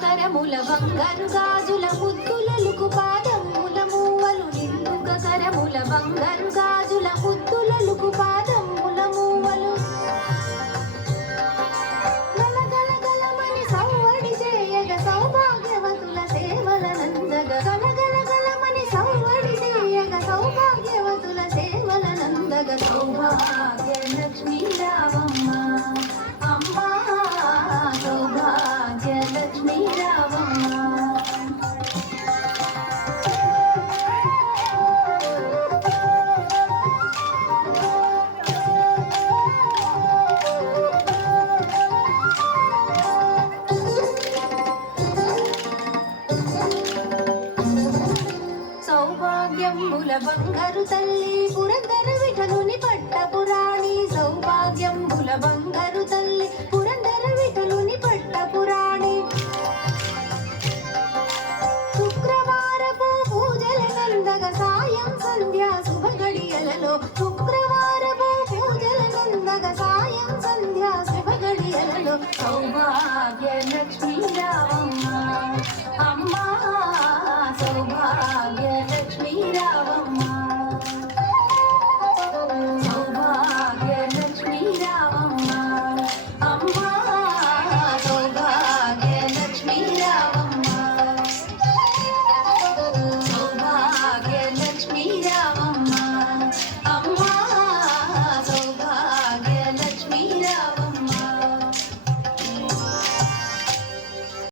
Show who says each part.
Speaker 1: కరముల బంగారు గాజుల ముద్దులకు పాదముల మూవలు నిండుక కరముల బంగారు గాజుల ముద్దులకు పాదముల మూవలు గలగలగలమని సౌవడి చేయగ సౌభాగ్యవతుల సేవల నందగ గలగలగలమని సౌభాగ్యవతుల సేవల నందగ సౌభాగ్య లక్ష్మీ రావమ్మ సౌభాగ్యంబుల బంగారు తల్లి పురందర విఠలుని పట్టపురాణి సౌభాగ్యంబుల బంగారు తల్లి పురందర విఠలుని పట్టపురాణి శుక్రవారపు పూజల నందగ సాయం సంధ్యా శుభగడియలలో శుక్రవారపు పూజల నందగ సాయం సంధ్యా సౌభాగ్య లక్ష్మీ